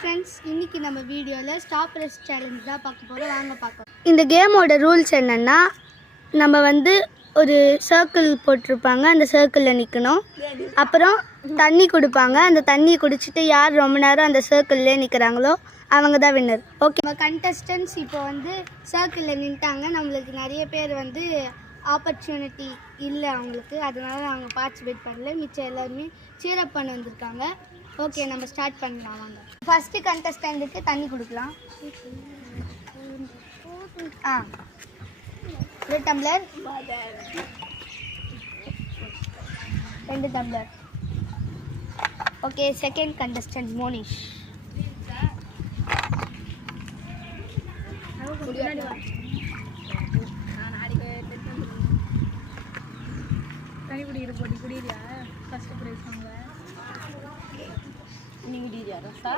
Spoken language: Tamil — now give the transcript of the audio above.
ஃப்ரெண்ட்ஸ், இன்னைக்கு நம்ம வீடியோவில் ஸ்டாப் ரெஸ் சேலஞ்ச் தான் பார்க்க போகிறோம். வாங்க பார்க்கலாம். இந்த கேமோட ரூல்ஸ் என்னென்னா, நம்ம ஒரு சர்க்கிள் போட்டிருப்பாங்க, அந்த சர்க்கிளில் நிற்கணும். அப்புறம் தண்ணி கொடுப்பாங்க, அந்த தண்ணியை குடிச்சிட்டு யார் ரொம்ப நேரம் அந்த சர்க்கிள்லேயே நிற்கிறாங்களோ அவங்க தான் வின்னர். ஓகே, நம்ம கண்டஸ்டன்ஸ் இப்போ சர்க்கிளில் நின்ட்டாங்க. நம்மளுக்கு நிறைய பேர் ஆப்பர்ச்சுனிட்டி இல்லை அவங்களுக்கு, அதனால அவங்க பார்ட்டிசிபேட் பண்ணல. மிச்சம் எல்லாருமே சீரப் பண்ண வந்திருக்காங்க. ஓகே, நம்ம ஸ்டார்ட் பண்ணலாம். வாங்க. ஃபஸ்ட்டு கண்டஸ்டண்ட்டுக்கு தண்ணி கொடுக்கலாம். ஒரு tumbler, 2 tumbler. Okay, second contestant Monish. தனி குடிக்கிற போட்டி குடிக்கிறியா? ஃபர்ஸ்ட் ப்ரைஸ் வாங்க. நீ குடிக்கிறியா ரசா?